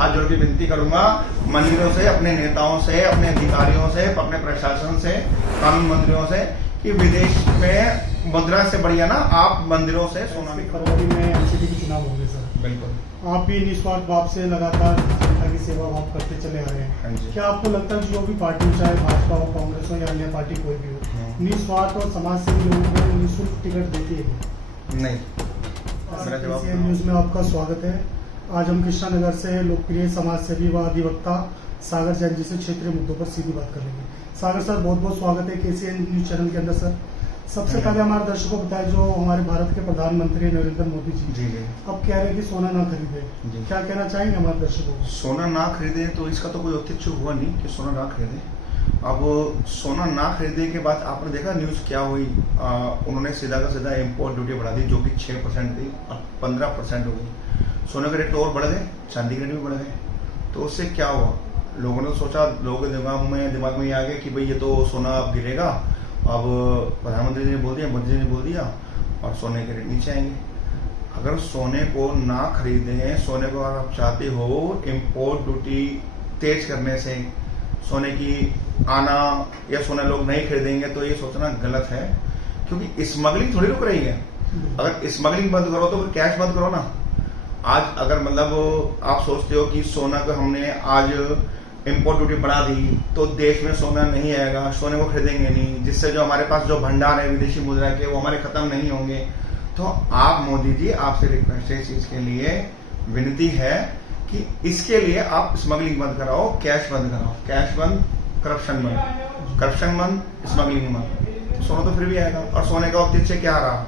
हाथ जोड़ के विनती करूंगा मंदिरों से, अपने नेताओं से, अपने अधिकारियों से, अपने प्रशासन से, कानून मंत्रियों से कि विदेश में मुद्रा से बढ़िया ना आप मंदिरों से सोना। फरवरी में एमसीडी के चुनाव होंगे सर, बिल्कुल आप भी निस्वार्थ भाव से लगातार जनता की सेवा आप करते चले आ रहे हैं। क्या आपको लगता है जो भी पार्टी, चाहे भाजपा हो, कांग्रेस हो या अन्य पार्टी कोई भी हो, निस्वार्थ और समाज सेवी लोगों को निःशुल्क टिकट देती है? नहीं। न्यूज में आपका स्वागत है। आज हम कृष्णानगर से लोकप्रिय समाज सेवी व अधिवक्ता सागर जैन जी से क्षेत्रीय मुद्दों पर सीधी बात करेंगे। सागर सर, बहुत बहुत स्वागत है केसीएन न्यूज चैनल के अंदर। सर, सबसे पहले हमारे दर्शकों को बताएं, जो हमारे भारत के प्रधानमंत्री नरेंद्र मोदी जी अब कह रहे हैं कि सोना ना खरीदे, क्या कहना चाहेंगे हमारे दर्शकों को? सोना ना खरीदे तो इसका तो कोई औचित्य हुआ नहीं कि सोना ना खरीदे। अब सोना ना खरीदने के बाद आपने देखा न्यूज क्या हुई, उन्होंने सीधा का सीधा इम्पोर्ट ड्यूटी बढ़ा दी, जो कि 6% थी अब 15% हो गई। सोने के रेट तो और बढ़ गए, चांदी के रेट भी बढ़ गए। तो उससे क्या हुआ, लोगों ने सोचा, लोगों के दिमाग में ये आ गया कि भाई ये तो सोना अब गिरेगा। अब प्रधानमंत्री जी ने बोल दिया, मोदी जी ने बोल दिया और सोने के रेट नीचे आएंगे। अगर सोने को ना खरीदें, सोने को अगर आप चाहते हो इम्पोर्ट ड्यूटी तेज करने से सोने की आना या सोना लोग नहीं खरीदेंगे, तो ये सोचना गलत है, क्योंकि स्मगलिंग थोड़ी रुक रही है। अगर स्मगलिंग बंद करो तो फिर कैश बंद करो ना। आज अगर मतलब आप सोचते हो कि सोना को हमने आज इम्पोर्ट ड्यूटी बढ़ा दी तो देश में सोना नहीं आएगा, सोने को खरीदेंगे नहीं, जिससे जो हमारे पास जो भंडार है विदेशी मुद्रा के वो हमारे खत्म नहीं होंगे। तो आप मोदी जी, आपसे रिक्वेस्ट है, इस चीज के लिए विनती है कि इसके लिए आप स्मगलिंग बंद कराओ, कैश बंद कराओ। कैश बंद, करप्शन बंद, करप्शन बंद, स्मगलिंग बंद, सोना तो फिर भी आएगा। और सोने का औचित्य क्या रहा,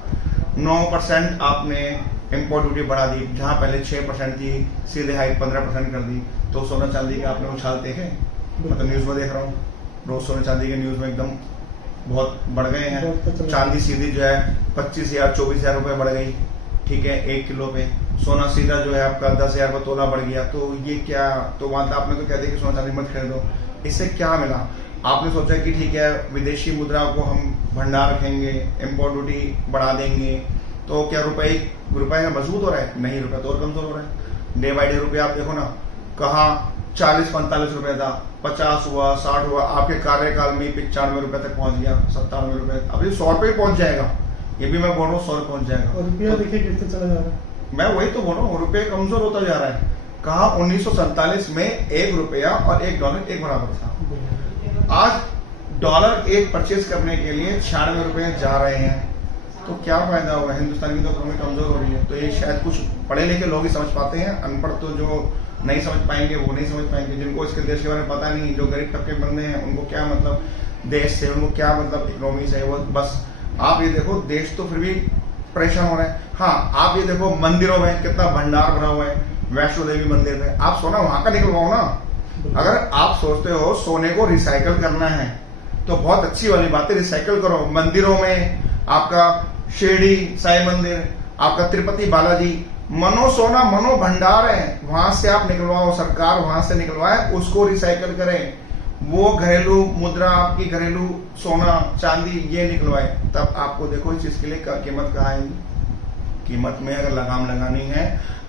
9% आपने इम्पोर्ट ड्यूटी बढ़ा दी, जहां पहले 6% थी, सीधे हाइक 15% कर दी। तो सोना चांदी के आपने उछाल देखे, मैं तो न्यूज में देख रहा हूँ रोज सोना चांदी के न्यूज में एकदम बहुत बढ़ गए हैं। चांदी सीधी जो है 25,000 24,000 रुपए बढ़ गई, ठीक है, 1 किलो पे। सोना सीधा जो है आपका 10,000 रुपये तोला बढ़ गया। तो ये क्या, तो वहां आपने तो कह दिया कि सोना चांदी मत खरीदो। इससे क्या मिला, आपने सोचा कि ठीक है विदेशी मुद्रा को हम भंडार रखेंगे, इम्पोर्ट ड्यूटी बढ़ा देंगे, तो क्या रुपए मजबूत हो रहा है? नहीं, रुपया तो और कमजोर हो रहा है। डे बाई डे रुपया आप देखो ना, कहाँ 40-45 रुपए था, 50 हुआ, 60 हुआ, आपके कार्यकाल में 95 रुपए तक पहुंच गया, 97 रुपए, अभी 100 रुपये पहुंच जाएगा। ये भी मैं बोल रहा हूँ 100 पहुंच जाएगा। और रुपया देखिए कितने चला जा रहा है। मैं वही तो बोल रहा हूँ, रुपये कमजोर होता जा रहा है। कहा 1947 में 1 रुपया और 1 डॉलर एक बराबर था। आज डॉलर एक परचेज करने के लिए 96 रुपए जा रहे हैं। तो क्या फायदा होगा, हिंदुस्तान की तो इकोनॉमी कमजोर हो रही है। तो ये शायद कुछ पढ़े लिखे लोग ही समझ पाते हैं, अनपढ़ तो जो नहीं समझ पाएंगे वो नहीं समझ पाएंगे। जिनको इसके देश के बारे में पता नहीं, जो गरीब तबके बंदे हैं, उनको क्या मतलब देश से, उनको क्या मतलब इकोनॉमी से, वो बस आप ये देखो देश तो फिर भी परेशान हो रहा है। हाँ, आप ये देखो मंदिरों में कितना भंडार भरा हुआ है, वैष्णो देवी मंदिर में, आप सोना वहां का निकलवाओ ना। अगर आप सोचते हो सोने को रिसाइकल करना है तो बहुत अच्छी वाली बात है, रिसाइकल करो। मंदिरों में आपका शिरडी साई मंदिर, आपका तिरुपति बालाजी, मनो सोना मनो भंडार है, वहां से आप निकलवाओ, सरकार वहां से निकलवाए, उसको रिसाइकल करें। वो घरेलू मुद्रा, आपकी घरेलू सोना चांदी ये निकलवाए, तब आपको देखो इस चीज के लिए कीमत कहाँ आएगी। कीमत में अगर लगाम लगानी है,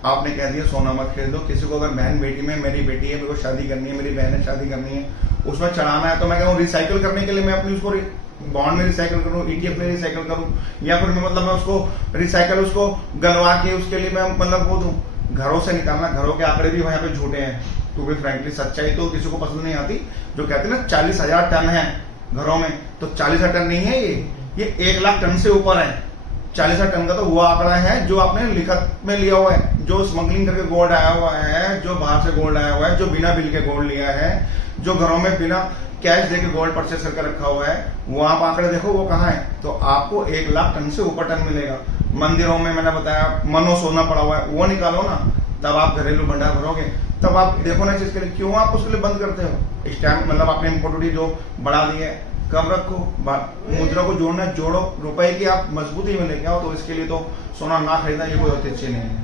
आपने कह दिया सोना मत खरीदो। किसी को अगर बहन बेटी में, मेरी बेटी है, मेरे को शादी करनी है, मेरी बहन है शादी करनी है, उसमें चढ़ाना है, तो मैं कहूँ रिसाइकल करने के लिए मैं अपनी उसको बॉन्ड में रिसाइकल करूं, ETF में रिसाइकल करूं, या फिर मैं मतलब मैं उसको रिसाइकल उसको गलवा के उसके लिए मैं मतलब वो दूं। घरों से निकालना, घरों के आंकड़े भी वहां पे झूठे हैं। तो भी फ्रैंकली सच्चाई तो किसी को पसंद नहीं आती। जो कहते हैं ना 40,000 टन है घरों में, तो 40,000 टन नहीं है, ये 1 लाख टन से ऊपर है। 40,000 टन का तो वो आंकड़ा है जो आपने लिखत में लिया हुआ है, जो स्मगलिंग करके गोल्ड आया हुआ है, जो बाहर से गोल्ड आया हुआ है, जो बिना बिल के गोल्ड लिया है, जो घरों में बिना कैश देके गोल्ड परचेस करके रखा हुआ है, वो आप आंकड़े देखो वो कहाँ है। तो आपको 1 लाख टन से ऊपर टन मिलेगा। मंदिरों में मैंने बताया मनो सोना पड़ा हुआ है, वो निकालो ना, तब आप घरेलू भंडार भरोगे। तब आप देखो ना चीज के लिए, क्यों आप उसके लिए बंद करते हो? स्टैम्प मतलब आपने इम्पोर्ट ड्यूटी जो बढ़ा दी है, कम रखो, मुद्रा को जोड़ना जोड़ो, रुपए की आप मजबूती में लेके आओ। तो इसके लिए तो सोना ना खरीदना ये कोई अच्छे नहीं है।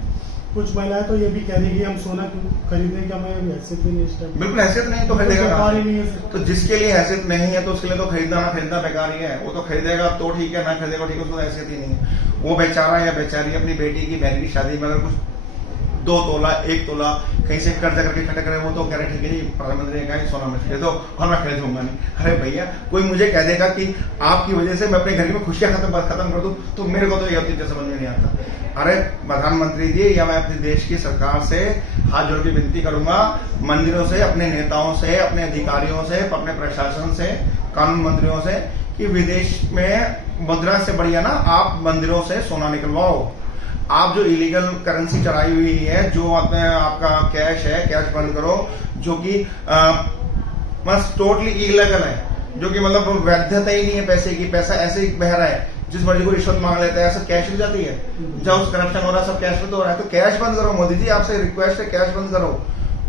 कुछ महिलाएं तो ये भी कह रही है कि हम सोना खरीदने का हमें हैसियत भी नहीं। बिल्कुल हैसियत नहीं तो खरीदेगा नहीं है। तो जिसके लिए हैसियत नहीं है तो उसके लिए तो खरीदना ना खरीदना बेकार ही है। वो तो खरीदेगा तो ठीक है, ना खरीदेगा ठीक है, उसको हैसियत ही नहीं है। वो बेचारा या बेचारी अपनी बेटी की बहन की शादी में अगर कुछ 2 तोला 1 तोला कहीं से कर्जा करके इकट्ठा करे, वो तो कह रहे ठीक है जी प्रधानमंत्री ने कहा सोना मत खरीदो और मैं खरीदूंगा नहीं। अरे भैया कोई मुझे कह देगा कि आपकी वजह से मैं अपने घर में खुशियां खत्म कर दूं, तो मेरे को तो ये चीजें समझ में नहीं आता। अरे प्रधानमंत्री जी, या मैं अपने देश की सरकार से हाथ जोड़ के विनती करूंगा, मंदिरों से, अपने नेताओं से, अपने अधिकारियों से, अपने प्रशासन से, कानून मंत्रियों से, कि विदेश में मुद्रा से बढ़िया ना आप मंदिरों से सोना निकलवाओ। आप जो इलीगल करेंसी चढ़ाई हुई है, जो आपका कैश है, कैश बंद करो, जो कि बस टोटली इलीगल है, जो कि मतलब वैधता ही नहीं है पैसे की, पैसा ऐसे ही बह रहा है, जिस मर्जी को रिश्वत मांग लेता है, सब कैश हो जाती है। जब करप्शन हो रहा है सब कैश में तो हो रहा है, तो कैश बंद करो मोदी जी, आपसे रिक्वेस्ट है कैश बंद करो।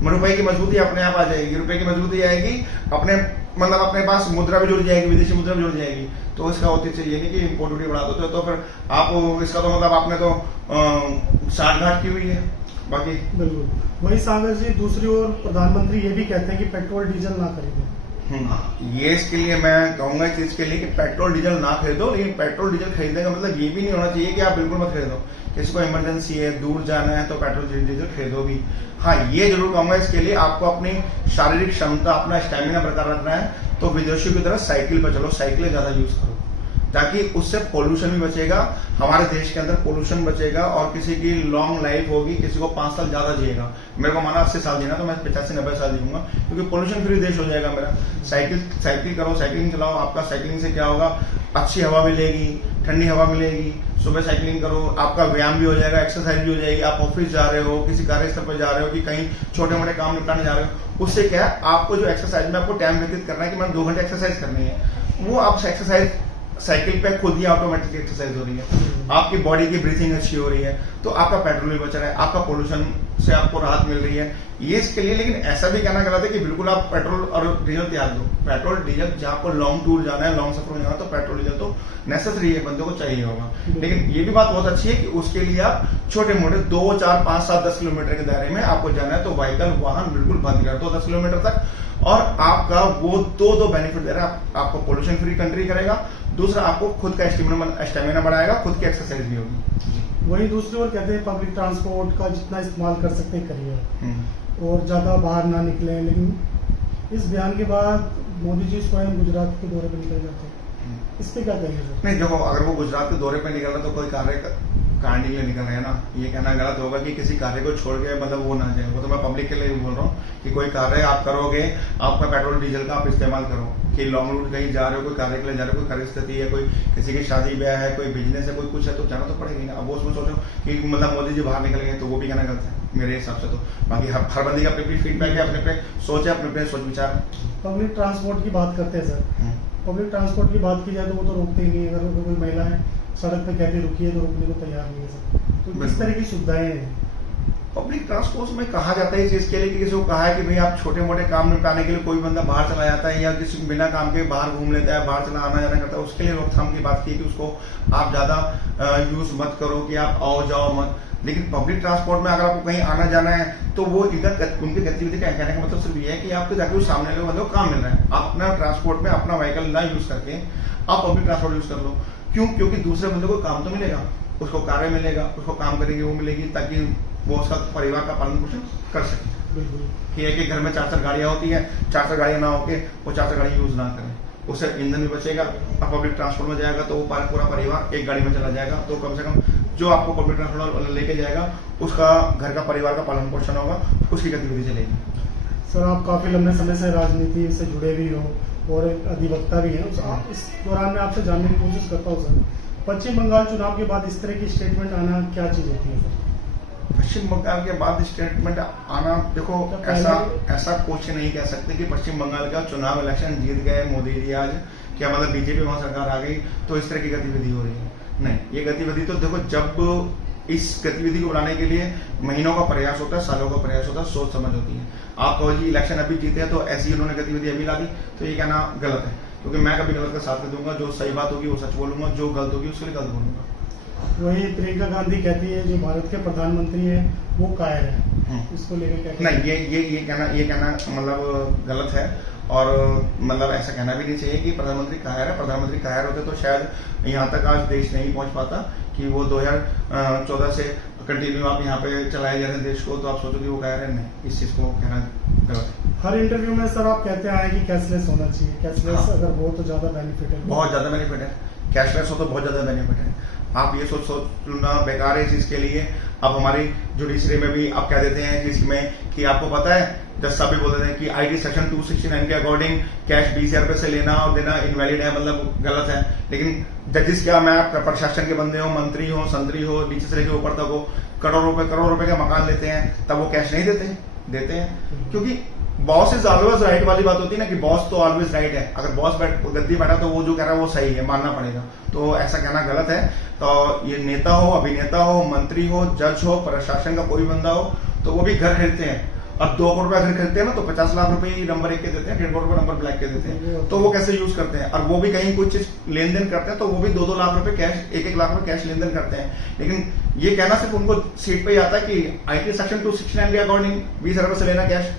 रुपए की मजबूती अपने आप आ जाएगी, रुपए की मजबूती आएगी, अपने मतलब अपने पास मुद्रा भी जुड़ जाएगी, विदेशी मुद्रा भी जुड़ जाएगी। तो इसका औचित्य चाहिए नहीं कि इम्पोर्ट ड्यूटी बढ़ा दो, तो फिर आप इसका तो मतलब आपने तो साठगांठ की हुई है। बाकी बिल्कुल वही सागर जी, दूसरी ओर प्रधानमंत्री ये भी कहते हैं कि पेट्रोल डीजल ना खरीदें। ये इसके लिए मैं कहूंगा इस चीज के लिए कि पेट्रोल डीजल ना खरीदो, लेकिन पेट्रोल डीजल खरीदने का मतलब ये भी नहीं होना चाहिए कि आप बिल्कुल मत खरीदो। किसी को इमरजेंसी है, दूर जाना है, तो पेट्रोल डीजल खरीदो भी। हाँ, ये जरूर कहूंगा इसके लिए आपको अपनी शारीरिक क्षमता, अपना स्टैमिना बरकरार रखना है, तो विदेशियों की तरह साइकिल पर चलो, साइकिलें ज्यादा यूज करो, ताकि उससे पोल्यूशन भी बचेगा, हमारे देश के अंदर पोल्यूशन बचेगा, और किसी की लॉन्ग लाइफ होगी, किसी को 5 साल ज्यादा जिएगा। मेरे को माना 80 साल जीना, तो मैं 85-90 साल जीऊंगा, क्योंकि पोल्यूशन फ्री देश हो जाएगा मेरा। साइकिल करो, साइकिलिंग चलाओ, आपका साइकिलिंग से क्या होगा, अच्छी हवा मिलेगी, ठंडी हवा मिलेगी। सुबह साइकिलिंग करो, आपका व्यायाम भी हो जाएगा, एक्सरसाइज भी हो जाएगी। आप ऑफिस जा रहे हो, किसी कार्यस्थल पर जा रहे हो, कि कहीं छोटे मोटे काम निपटाने जा रहे हो, उससे क्या है, आपको जो एक्सरसाइज में आपको टाइम व्यतीत करना है कि मैंने 2 घंटे एक्सरसाइज करनी है, वो आप एक्सरसाइज साइकिल पे खुद ही ऑटोमेटिक एक्सरसाइज हो रही है, आपकी बॉडी की ब्रीथिंग अच्छी हो रही है, तो आपका पेट्रोल भी बच रहा है, आपका पोल्यूशन से आपको राहत मिल रही है। ये इसके लिए, लेकिन ऐसा भी कहना गलत है कि बिल्कुल आप पेट्रोल और डीजल त्याग दो। पेट्रोल डीजल जहाँ आपको लॉन्ग टूर जाना है, लॉन्ग सफर में जाना है, तो पेट्रोल डीजल तो नेसेसरी है, बंदे को चाहिए होगा। लेकिन ये भी बात बहुत अच्छी है कि उसके लिए आप छोटे मोटे 2, 4, 5, 7, 10 किलोमीटर के दायरे में आपको जाना है, तो व्हीकल वाहन बिल्कुल बंद कर दो 10 किलोमीटर तक, और आपका वो दो बेनिफिट दे रहा है। आपको पोल्यूशन फ्री कंट्री करेगा, दूसरा आपको खुद का स्टेमिना बढ़ाएगा, खुद की एक्सरसाइज भी होगी। वही दूसरी ओर कहते हैं पब्लिक ट्रांसपोर्ट का जितना इस्तेमाल कर सकते हैं करिए, और ज्यादा बाहर ना निकले। लेकिन इस बयान के बाद मोदी जी स्वयं गुजरात के दौरे पर निकल जाते हैं, इस पे क्या कहेंगे? नहीं देखो, अगर वो गुजरात के दौरे पर निकल रहा तो कोई कार्य के लिए निकल रहे हैं ना, ये कहना गलत होगा कि किसी कार्य को छोड़ के मतलब वो ना जाए। वो तो मैं पब्लिक के लिए बोल रहा हूँ कि कोई कार्य आप करोगे, आपका पेट्रोल डीजल का आप इस्तेमाल करो, कि लॉन्ग रूट कहीं जा रहे हो, कोई कार्य के लिए जा रहे हो, कोई परिस्थिति है, कोई किसी की शादी ब्याह है, कोई बिजनेस है, कोई कुछ है, तो जाना तो पड़ेगा ना। अब वो उसमें सोचो कि मतलब मोदी जी बाहर निकल गए, तो वो भी कहना गलत है मेरे हिसाब से। तो बाकी हर बंदी का अपनी फीडबैक है, अपने सोच है, अपने सोच विचार। पब्लिक ट्रांसपोर्ट की बात करते हैं सर, पब्लिक ट्रांसपोर्ट की बात की जाए तो वो तो रोकते ही नहीं। अगर कोई महिला है सड़क पे कहती रुकिए तो रुकने को तैयार नहीं है सर। तो किस तरह की सुविधाएं हैं पब्लिक ट्रांसपोर्ट में? कहा जाता है इस चीज के लिए कि किसी को कहा है कि भाई आप छोटे मोटे काम निपटाने के लिए कोई बंदा बाहर चला जाता है, या किसी बिना काम के बाहर घूम लेता है, बाहर चला आना जाना करता है, उसके लिए रोकथाम की बात की कि उसको आप ज्यादा यूज मत करो, कि आप आओ जाओ मत। लेकिन पब्लिक ट्रांसपोर्ट में अगर आपको कहीं आना जाना है, तो वो इधर उनकी गतिविधि का कहने का मतलब सिर्फ ये है कि आपको जाकर सामने लोग मतलब काम मिल रहा है। आप अपना ट्रांसपोर्ट में अपना व्हीकल ना यूज करके आप पब्लिक ट्रांसपोर्ट यूज कर लो। क्यों? क्योंकि दूसरे बंदे को काम तो मिलेगा, उसको कार्य मिलेगा, उसको काम करेगी वो मिलेगी, ताकि वो उसका परिवार का पालन पोषण कर सके। कि एक घर में 4-4 गाड़ियां होती हैं, 4-4 गाड़ियां ना होके वो 4-4 गाड़ी यूज ना करें, उससे ईंधन भी बचेगा। अब पब्लिक ट्रांसपोर्ट में जाएगा तो वो पूरा परिवार एक गाड़ी में चला जाएगा, तो कम से कम जो आपको पब्लिक ट्रांसपोर्ट लेके जाएगा उसका घर का परिवार का पालन पोषण होगा, उसकी गतिविधि चलेगी। सर, आप काफी लंबे समय से राजनीति से जुड़े भी हो और एक अधिवक्ता भी हैं, इस दौरान मैं आपसे जानने की कोशिश करता हूँ सर, पश्चिम बंगाल चुनाव के बाद इस तरह की स्टेटमेंट आना क्या चीज होती है सर? पश्चिम बंगाल के बाद स्टेटमेंट आना, देखो ऐसा कुछ नहीं कह सकते कि पश्चिम बंगाल का चुनाव इलेक्शन जीत गए मोदी जी आज, क्या मतलब बीजेपी वहां सरकार आ गई तो इस तरह की गतिविधि हो रही है। नहीं, ये गतिविधि तो देखो, जब इस गतिविधि को बनाने के लिए महीनों का प्रयास होता है, सालों का प्रयास होता है, सोच समझ होती है। आप कहो जी इलेक्शन अभी जीते हैं तो ऐसी उन्होंने गतिविधि अभी ला दी, तो ये कहना गलत है, क्योंकि मैं कभी गलत का साथ नहीं दूंगा। जो सही बात होगी वो सच बोलूंगा, जो गलत होगी उसके लिए गलत बोलूंगा। वही प्रियंका गांधी कहती है जो भारत के प्रधानमंत्री है वो कायर है, इसको लेकर क्या? नहीं, ये कहना मतलब गलत है, और मतलब ऐसा कहना भी नहीं चाहिए कि प्रधानमंत्री कायर है। प्रधानमंत्री कायर होते तो शायद यहाँ तक आज देश नहीं पहुंच पाता कि वो 2014 से कंटिन्यू आप यहाँ पे चलाए जा रहे हैं देश को, तो आप सोचो कि वो कह रहे हैं नहीं, इस चीज को कहना गलत है। हर इंटरव्यू में सर आप कहते आए कि कैशलेस होना चाहिए, कैशलेस हाँ। अगर हो तो ज्यादा बेनिफिट है। बहुत ज्यादा बेनिफिट है, कैशलेस हो तो बहुत ज्यादा बेनिफिट है। आप ये सोचना बेकार है इस चीज के लिए। अब हमारी जुडिशरी में भी आप कह देते हैं चीज में कि आपको पता है, जज साहब भी बोल देते हैं कि आईटी सेक्शन 269 के अकॉर्डिंग कैश 20,000 रुपए से लेना और देना इनवैलिड है, मतलब गलत है। लेकिन जजिस क्या, मैं आप प्रशासन के बंदे हो, मंत्री हो, संतरी हो, नीचे से लेकर ऊपर तक हो, करोड़ों रुपए का मकान लेते हैं, तब वो कैश नहीं देते हैं। क्योंकि बॉस इज ऑलवेज राइट वाली बात होती है ना, कि बॉस तो ऑलवेज राइट है। अगर बॉस गद्दी बैठा तो वो जो कह रहा है वो सही है, मानना पड़ेगा। तो ऐसा कहना गलत है। तो ये नेता हो, अभिनेता हो, मंत्री हो, जज हो, प्रशासन का कोई बंदा हो, तो वो भी घर खरीदते हैं। अब 2 करोड़ रुपया घर खरीदते हैं ना, तो 50 लाख रुपए नंबर 1 के देते हैं, 1.5 करोड़ रुपए नंबर ब्लैक के देते हैं। तो वो कैसे यूज करते हैं, और वो भी कहीं कुछ लेन देन करते हैं, तो वो भी 2-2 लाख रुपए कैश, 1-1 लाख रुपए कैश लेन देन करते हैं। लेकिन ये कहना सिर्फ उनको सीट पे ही आता है कि आईटी सेक्शन 269 के अकॉर्डिंग 20,000 रुपए से लेना, कैश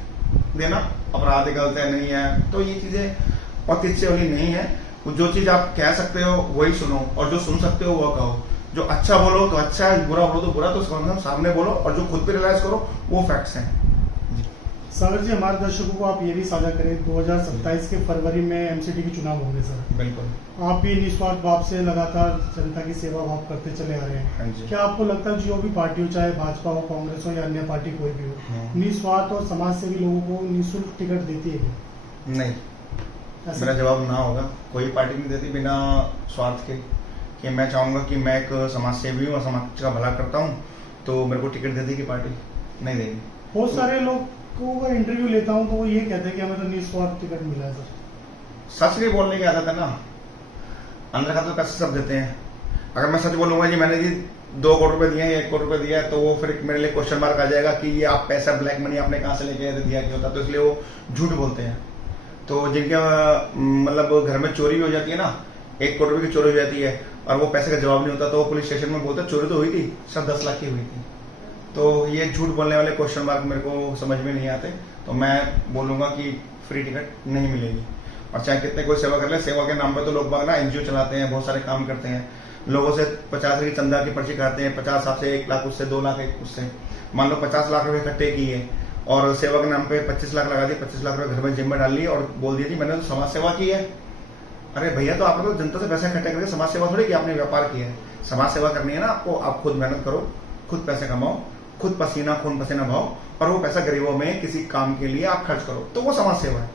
देना अपराध है, गलत है, नहीं है। तो ये चीजें और तिरछे वाली नहीं है। जो चीज आप कह सकते हो वही सुनो, और जो सुन सकते हो वो कहो। जो अच्छा बोलो तो अच्छा है, बुरा बोलो तो बुरा, तो सामने बोलो, और जो खुद पे रियलाइज करो वो फैक्ट्स हैं। सागर जी, हमारे दर्शकों को आप ये भी साझा करें, 2027 के फरवरी में एमसीडी के चुनाव होंगे सर। बिल्कुल। आप भी निस्वार्थ भाव से लगातार जनता की सेवा भाव करते चले आ रहे हैं। हाँ जी। क्या आपको लगता है जो भी पार्टी हो, चाहे भाजपा हो, कांग्रेस हो या अन्य पार्टी कोई भी हो, निस्वार्थ और समाज सेवी लोगों को निःशुल्क टिकट देती है क्या? नहीं, मेरा जवाब ना होगा। कोई पार्टी नहीं देती बिना स्वार्थ के। कि मैं चाहूंगा कि मैं एक समाज सेवी हूँ और समाज का भला करता हूँ, तो मेरे को टिकट दे देगी पार्टी? नहीं देगी। बहुत सारे लोग को अगर इंटरव्यू लेता हूँ तो वो ये कहते हैं कि हमें तो निस्वार्थ टिकट मिला है सर। सच नहीं बोलने की आदत है ना, अंदर का तो कैसे सब देते हैं। अगर मैं सच बोलूंगा जी मैंने जी 2 करोड़ रुपए दिए, 1 करोड़ रुपए दिया है, तो वो फिर मेरे लिए क्वेश्चन मार्क आ जाएगा कि ये आप पैसा ब्लैक मनी आपने कहाँ से लेके दिया क्या होता। तो इसलिए वो झूठ बोलते हैं। तो जिनके मतलब घर में चोरी हो जाती है ना, 1 करोड़ रुपए की चोरी हो जाती है और वो पैसे का जवाब नहीं होता, तो वो पुलिस स्टेशन में बोलते चोरी तो हुई थी सर, 10 लाख की हुई थी। तो ये झूठ बोलने वाले क्वेश्चन मार्क मेरे को समझ में नहीं आते। तो मैं बोलूंगा कि फ्री टिकट नहीं मिलेगी। और चाहे कितने कोई सेवा कर ले, सेवा के नाम पे तो लोग बाग ना एनजीओ चलाते हैं, बहुत सारे काम करते हैं, लोगों से 50 की चंदा की पर्ची काटते हैं, 50 साल से 1 लाख, उससे 2 लाख, उससे मान लो 50 लाख रुपए इकट्ठे किए और सेवा के नाम पे 25 लाख लगा दिए, 25 लाख रुपए घर में जिम में डाल लिए और बोल दिया जी मैंने तो समाज सेवा की है। अरे भैया, तो आपने तो जनता से पैसा इकट्ठा करके समाज सेवा थोड़ी कि आपने व्यापार किया है। समाज सेवा करनी है ना आपको, आप खुद मेहनत करो, खुद पैसे कमाओ, खुद पसीना खून पसीना भाओ, और वो पैसा गरीबों में किसी काम के लिए आप खर्च करो, तो वो समाज सेवा है।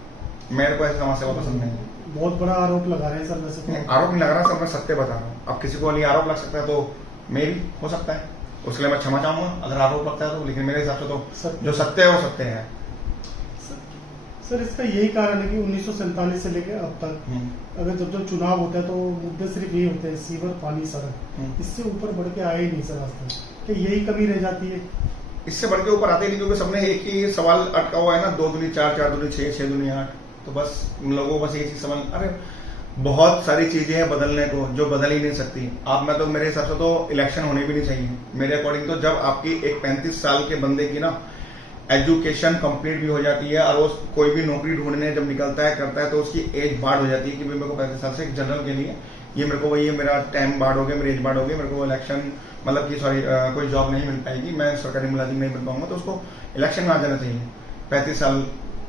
मेरे को ऐसी समाज सेवा पसंद नहीं है। बहुत बड़ा आरोप लगा रहे हैं सर वैसे तो। आरोप नहीं लगा रहा सर, मैं सत्य बता रहा हूँ। अब किसी को लिए आरोप लग सकता है तो मे भी हो सकता है, उसके लिए मैं क्षमा चाहूंगा अगर आरोप लगता है तो। लेकिन मेरे हिसाब से तो जो सत्य है वो सत्य है। सर इसका यही कारण है कि 1947 से लेकर अब तक अगर जब चुनाव होता है तो मुद्दे सिर्फ यही होते हैं, सीवर, पानी, सड़क, इससे ऊपर बढ़ के आए ही नहीं सर आज तक। क्या यही कमी रह जाती है? इससे बढ़ के ऊपर आते नहीं, क्योंकि सबने एक ही सवाल अटका हुआ है ना, 2 दूनी 4, 4 दूनी 6, 6 दूनी 8। तो बस लोगों को बस ये चीज समझ, अरे बहुत सारी चीजें हैं बदलने को जो बदल ही नहीं सकती। आप मैं तो मेरे हिसाब से तो इलेक्शन होने भी नहीं चाहिए मेरे अकॉर्डिंग। तो जब आपकी एक 35 साल के बंदे की ना एजुकेशन कंप्लीट भी हो जाती है और वो कोई भी नौकरी ढूंढने जब निकलता है करता है, तो उसकी एज बाढ़ हो जाती है कि भाई मेरे को 35 साल से जनरल के लिए ये मेरे को वही मेरा टाइम बाढ़ हो गया, मेरी एज बाढ़ हो गई, मेरे को इलेक्शन मतलब कि सॉरी कोई जॉब नहीं मिल पाएगी, मैं सरकारी मुलाजिम नहीं मिल पाऊंगा, तो उसको इलेक्शन में आ जाना चाहिए 35 साल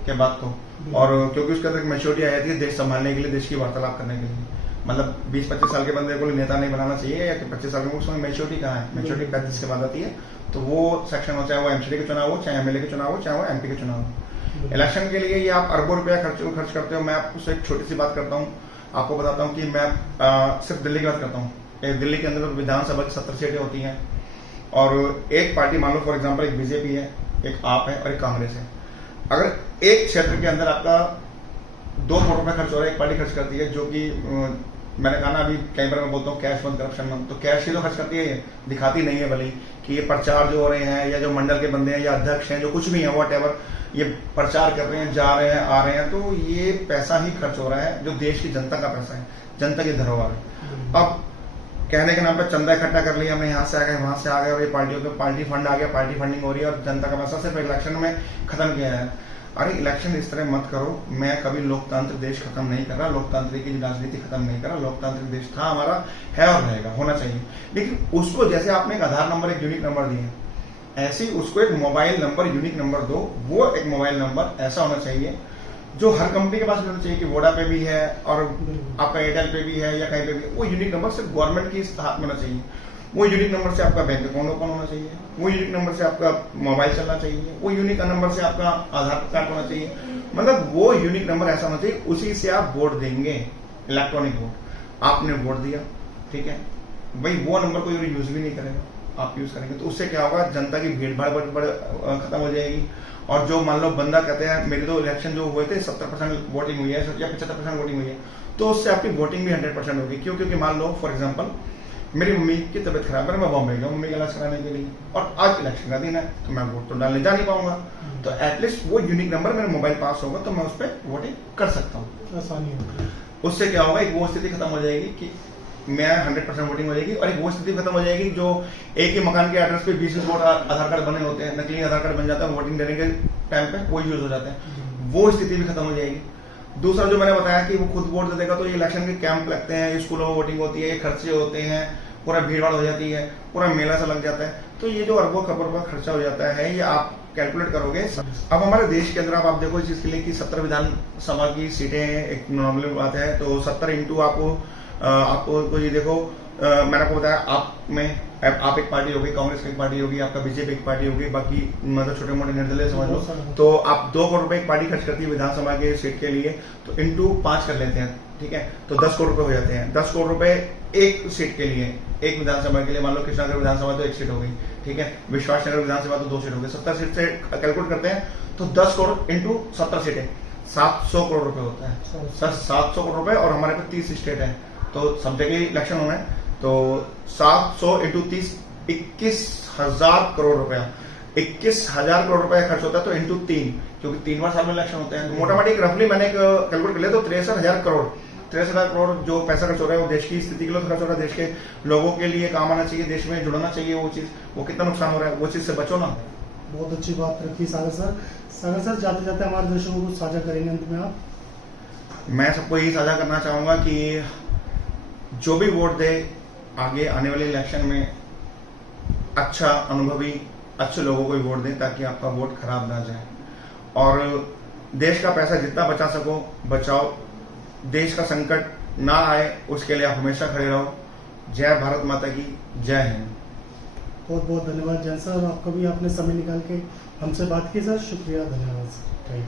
के बाद तो। और क्योंकि उसके अंदर मैच्योरिटी आ जाती है देश संभालने के लिए, देश की वार्तालाप करने के लिए। मतलब 20-25 साल के बंदे को नेता नहीं बनाना चाहिए, या 25 साल के उसमें मैच्योरिटी कहाँ है? मैच्योरिटी 35 के बाद आती है। तो वो सेक्शन हो, चाहे वो एमसीडी के चुनाव हो, चाहे एमएलए के चुनाव हो, चाहे वो एमपी के चुनाव हो, इलेक्शन के लिए ये आप अरबों रुपया खर्च करते हो। मैं आपको एक छोटी सी बात करता हूँ, आपको बताता हूँ कि मैं सिर्फ दिल्ली की बात करता हूँ। दिल्ली के अंदर विधानसभा की 70 सीटें होती हैं और एक पार्टी मान लो फॉर एग्जाम्पल एक बीजेपी है, एक आप है और एक कांग्रेस है। अगर एक क्षेत्र के अंदर आपका 2 करोड़ रुपए खर्च हो रहा है, एक पार्टी खर्च करती है, जो कि मैंने कहा ना अभी कई बार मैं बोलता हूँ कैश मत करप्शन मत, तो कैश ही तो खर्च करती है, दिखाती नहीं है भले कि ये प्रचार जो हो रहे हैं या जो मंडल के बंदे हैं या अध्यक्ष हैं जो कुछ भी है व्हाटएवर, ये प्रचार कर रहे हैं, जा रहे हैं, आ रहे हैं, तो ये पैसा ही खर्च हो रहा है जो देश की जनता का पैसा है, जनता की धरोहर है। अब कहने के नाम पर चंदा इकट्ठा कर लिया, हमने यहाँ से आ गए वहां से आ गए और ये पार्टियों के पार्टी फंड आ गया, पार्टी फंडिंग हो रही है और जनता का पैसा सिर्फ इलेक्शन में खत्म किया है। अरे इलेक्शन इस तरह मत करो, मैं कभी लोकतंत्र देश खत्म नहीं कर रहा, लोकतंत्र की राजनीति खत्म नहीं कर रहा, लोकतांत्रिक देश था हमारा, है और रहेगा, होना चाहिए। लेकिन उसको जैसे आपने एक आधार नंबर, एक यूनिक नंबर दिए, ऐसे ही उसको एक मोबाइल नंबर, यूनिक नंबर दो। वो एक मोबाइल नंबर ऐसा होना चाहिए जो हर कंपनी के पास भी होना चाहिए कि वोडा पे भी है और आपका एयरटेल पे भी है या कहीं पे भी। वो यूनिक नंबर सिर्फ गवर्नमेंट की हाथ में होना चाहिए। वो यूनिक नंबर से आपका बैंक अकाउंट ओपन होना चाहिए, वो यूनिक नंबर से आपका मोबाइल चलना चाहिए, वो यूनिक नंबर से आपका आधार कार्ड होना चाहिए। मतलब वो यूनिक नंबर ऐसा होना चाहिए, उसी से आप वोट देंगे, इलेक्ट्रॉनिक वोट। आपने वोट दिया, ठीक है भाई, वो नंबर कोई यूज भी नहीं करेगा, आप यूज करेंगे तो उससे क्या होगा, जनता की भीड़ भाड़ खत्म हो जाएगी। और जो मान लो बंदा कहते हैं मेरे तो इलेक्शन जो हुए थे 70% वोटिंग हुई है या 75% वोटिंग हुई है, तो उससे आपकी वोटिंग भी 100% होगी। क्यों? क्योंकि मान लो फॉर एग्जांपल मेरी मम्मी की तबीयत खराब है, मैं बॉम्बे गया मम्मी का इलाज कराने के लिए, और आज इलेक्शन का दिन है तो मैं वोट तो डालने जा नहीं पाऊंगा, तो एटलीस्ट वो यूनिक नंबर मेरे मोबाइल पास होगा तो मैं उस पर वोटिंग कर सकता हूँ, आसानी होगी। उससे क्या होगा, एक वो स्थिति खत्म हो जाएगी कि मैं 100% वोटिंग हो जाएगी, और एक वो स्थिति खत्म हो जाएगी जो एक ही मकान के एड्रेस पे 20 वोट आधार कार्ड बने होते हैं, नकली आधार कार्ड बन जाता है, वोटिंग देने के टाइम पे वो यूज हो जाते हैं, वो स्थिति भी खत्म हो जाएगी। दूसरा जो मैंने बताया कि वो खुद वोट दे देगा, तो ये इलेक्शन के कैंप लगते हैं, स्कूलों में वोटिंग होती है, खर्चे होते हैं, पूरा भीड़ भाड़ हो जाती है, पूरा मेला सा लग जाता है, तो ये जो अरबों खबर का खर्चा हो जाता है, ये आप कैलकुलेट करोगे। अब हमारे देश के अंदर आप देखो इस चीज के लिए कि 70 विधानसभा की सीटें एक नॉर्मल बात है, तो 70 इंटू आपको ये देखो, मैंने आपको बताया आप एक पार्टी होगी, कांग्रेस की एक पार्टी होगी, आपका बीजेपी एक पार्टी होगी, बाकी मतलब छोटे मोटे निर्दलीय समझ लो, तो आप 2 करोड़ रुपए एक पार्टी खर्च करती है विधानसभा के सीट के लिए, तो इंटू 5 कर लेते हैं, ठीक है, तो 10 करोड़ रुपए हो जाते हैं। 10 करोड़ रुपए एक सीट के लिए, एक विधानसभा के लिए, मान लो कृष्णानगर विधानसभा तो 1 सीट हो गई, ठीक है, विश्वासनगर विधानसभा तो 2 सीट हो गई, 70 सीट से कैलकुलेट करते हैं तो 10 करोड़ इंटू 70 सीटें 700 करोड़ रुपए होता है सर, 700 करोड़ रुपए। और हमारे पास 30 स्टेट है, तो सब जगह इलेक्शन होना है, तो 700 इंटू 30 21,000 करोड़ रुपया, 21,000 करोड़ रुपया खर्च होता है, तो इंटू 3, क्योंकि 3 बार साल में इलेक्शन होते हैं, तो मोटा मोटी रफली मैंने कैलकुलेट कर लिया, तो 63,000 करोड़ 63,000 करोड़ जो पैसा खर्च हो रहा है वो देश की स्थिति के लिए खर्च हो रहा है, देश के लोगों के लिए काम आना चाहिए, देश में जुड़ना चाहिए, वो चीज, वो कितना नुकसान हो रहा है, वो चीज से बचो ना। बहुत अच्छी बात रखी सागर सर। सागर सर, जाते जाते हमारे दर्शकों को साझा करेंगे अंत में आप? मैं सबको यही साझा करना चाहूंगा कि जो भी वोट दे, आगे आने वाले इलेक्शन में अच्छा अनुभवी अच्छे लोगों को ही वोट दें, ताकि आपका वोट खराब ना जाए, और देश का पैसा जितना बचा सको बचाओ, देश का संकट ना आए उसके लिए आप हमेशा खड़े रहो। जय भारत माता की, जय हिंद। बहुत बहुत धन्यवाद जैन सर, आपका भी आपने समय निकाल के हमसे बात की सर, शुक्रिया, धन्यवाद सर।